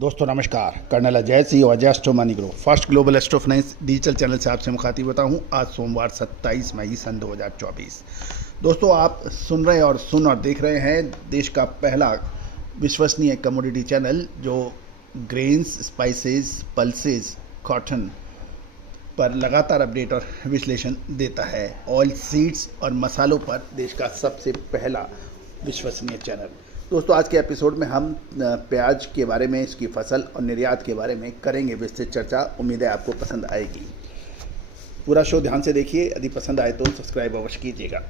दोस्तों नमस्कार, कर्नल अजय सिंह और Ajay astro money grow first global astro finance digital channel से आपसे मुखातिब होता हूं। आज सोमवार 27 मई सन 2024। दोस्तों आप सुन रहे और देख रहे हैं देश का पहला विश्वसनीय कमोडिटी चैनल जो ग्रेन्स, स्पाइसेस, पल्सेस, कॉटन पर लगातार अपडेट और विश्लेषण देता है। ऑयल सीड्स और मसालों पर देश का सबसे पहला विश्वसनीय चैनल। दोस्तों आज के एपिसोड में हम प्याज के बारे में, इसकी फसल और निर्यात के बारे में करेंगे विस्तृत चर्चा। उम्मीद है आपको पसंद आएगी। पूरा शो ध्यान से देखिए, यदि पसंद आए तो सब्सक्राइब अवश्य कीजिएगा।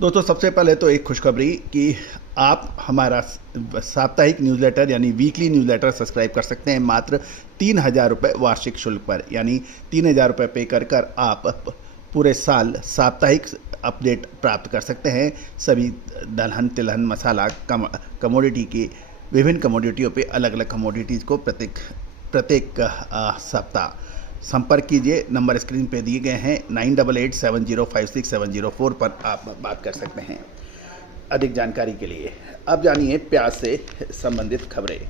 दोस्तों सबसे पहले तो एक खुशखबरी कि आप हमारा साप्ताहिक न्यूज़लेटर यानी वीकली न्यूज़लेटर सब्सक्राइब कर सकते हैं मात्र 3000 रुपये वार्षिक शुल्क पर। यानी 3000 रुपये पे कर आप पूरे साल साप्ताहिक अपडेट प्राप्त कर सकते हैं। सभी दलहन, तिलहन, मसाला, कमोडिटी की विभिन्न कमोडिटियों पे अलग अलग कमोडिटीज़ को प्रत्येक सप्ताह संपर्क कीजिए। नंबर स्क्रीन पे दिए गए हैं, 9887056704 पर आप बात कर सकते हैं अधिक जानकारी के लिए। अब जानिए प्याज से संबंधित खबरें।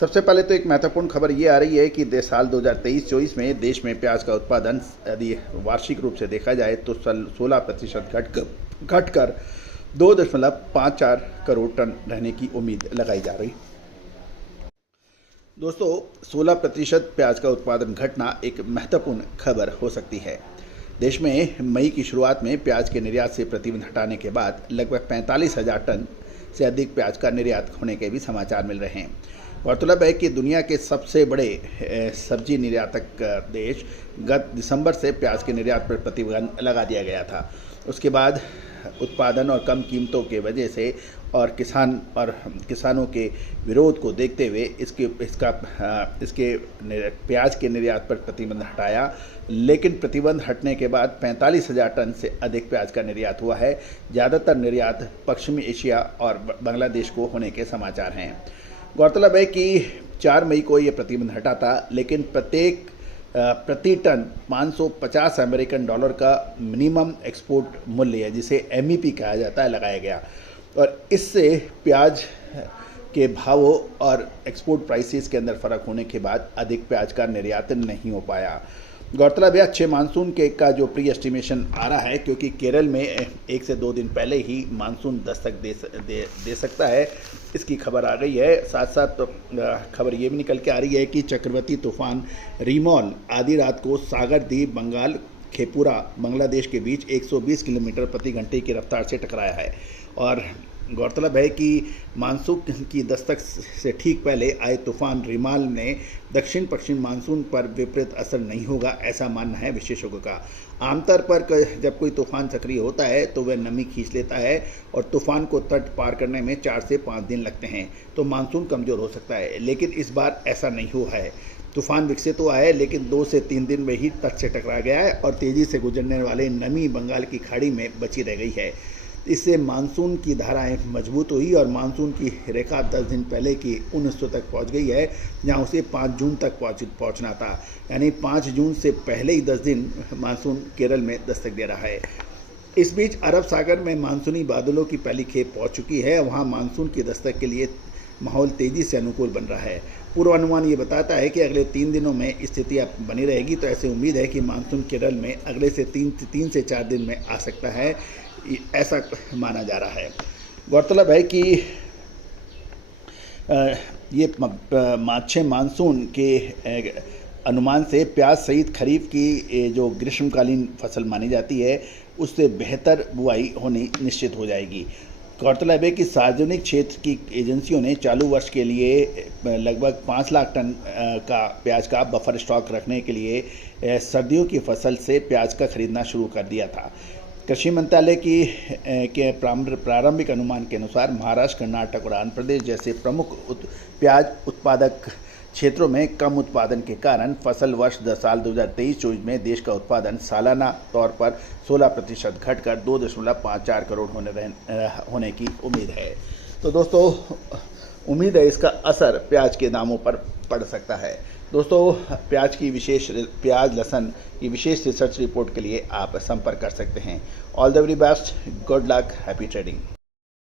सबसे पहले तो एक महत्वपूर्ण खबर ये आ रही है कि साल 2023-24 में देश में प्याज का उत्पादन यदि वार्षिक रूप से देखा जाए तो 16% घटकर 2.54 करोड़ टन रहने की उम्मीद लगाई जा रही। दोस्तों 16% प्याज का उत्पादन घटना एक महत्वपूर्ण खबर हो सकती है। देश में मई की शुरुआत में प्याज के निर्यात से प्रतिबंध हटाने के बाद लगभग 45,000 टन से अधिक प्याज का निर्यात होने के भी समाचार मिल रहे हैं। गौरतलब है कि दुनिया के सबसे बड़े सब्जी निर्यातक देश गत दिसंबर से प्याज के निर्यात पर प्रतिबंध लगा दिया गया था। उसके बाद उत्पादन और कम कीमतों के वजह से और किसानों के विरोध को देखते हुए इसके प्याज के निर्यात पर प्रतिबंध हटाया। लेकिन प्रतिबंध हटने के बाद 45,000 टन से अधिक प्याज का निर्यात हुआ है। ज़्यादातर निर्यात पश्चिमी एशिया और बांग्लादेश को होने के समाचार हैं। गौरतलब है कि 4 मई को ये प्रतिबंध हटा था, लेकिन प्रति टन 550 अमेरिकन डॉलर का मिनिमम एक्सपोर्ट मूल्य है, जिसे MEP कहा जाता है, लगाया गया। और इससे प्याज के भावों और एक्सपोर्ट प्राइसेस के अंदर फ़र्क होने के बाद अधिक प्याज का निर्यात नहीं हो पाया। गौरतलब है अच्छे मानसून का जो प्री एस्टिमेशन आ रहा है, क्योंकि केरल में 1 से 2 दिन पहले ही मानसून दस्तक दे सकता है, इसकी खबर आ गई है। साथ साथ तो खबर ये भी निकल के आ रही है कि चक्रवाती तूफान रीमॉल आधी रात को सागर द्वीप, बंगाल, खेपुरा, बांग्लादेश के बीच 120 किलोमीटर प्रति घंटे की रफ्तार से टकराया है। और गौरतलब है कि मानसून की दस्तक से ठीक पहले आए तूफान रिमाल ने दक्षिण पश्चिम मानसून पर विपरीत असर नहीं होगा, ऐसा मानना है विशेषज्ञों का। आमतौर पर जब कोई तूफान सक्रिय होता है तो वह नमी खींच लेता है और तूफान को तट पार करने में 4 से 5 दिन लगते हैं, तो मानसून कमज़ोर हो सकता है। लेकिन इस बार ऐसा नहीं हुआ है। तूफान विकसित हुआ है, लेकिन 2 से 3 दिन में ही तट से टकरा गया है और तेज़ी से गुजरने वाले नमी बंगाल की खाड़ी में बची रह गई है। इससे मानसून की धाराएं मजबूत हुई और मानसून की रेखा 10 दिन पहले की 1900 तक पहुंच गई है, जहां उसे 5 जून तक पहुंचना था। यानी 5 जून से पहले ही 10 दिन मानसून केरल में दस्तक दे रहा है। इस बीच अरब सागर में मानसूनी बादलों की पहली खेप पहुंच चुकी है। वहां मानसून की दस्तक के लिए माहौल तेज़ी से अनुकूल बन रहा है। पूर्वानुमान ये बताता है कि अगले 3 दिनों में स्थितियाँ बनी रहेगी, तो ऐसे उम्मीद है कि मानसून केरल में अगले से 3 से 4 दिन में आ सकता है, ऐसा माना जा रहा है। गौरतलब है कि ये माच्छे मानसून के अनुमान से प्याज सहित खरीफ की जो ग्रीष्मकालीन फसल मानी जाती है, उससे बेहतर बुआई होनी निश्चित हो जाएगी। गौरतलब है कि सार्वजनिक क्षेत्र की एजेंसियों ने चालू वर्ष के लिए लगभग 5 लाख टन का प्याज का बफर स्टॉक रखने के लिए सर्दियों की फसल से प्याज का खरीदना शुरू कर दिया था। कृषि मंत्रालय के प्रारंभिक अनुमान के अनुसार महाराष्ट्र, कर्नाटक और आंध्र प्रदेश जैसे प्रमुख प्याज उत्पादक क्षेत्रों में कम उत्पादन के कारण फसल वर्ष साल 2023-24 में देश का उत्पादन सालाना तौर पर 16% घटकर 2.54 करोड़ होने की उम्मीद है। तो दोस्तों उम्मीद है इसका असर प्याज के दामों पर पड़ सकता है। दोस्तों प्याज लहसुन की विशेष रिसर्च रिपोर्ट के लिए आप संपर्क कर सकते हैं। All the very best, good luck, happy trading.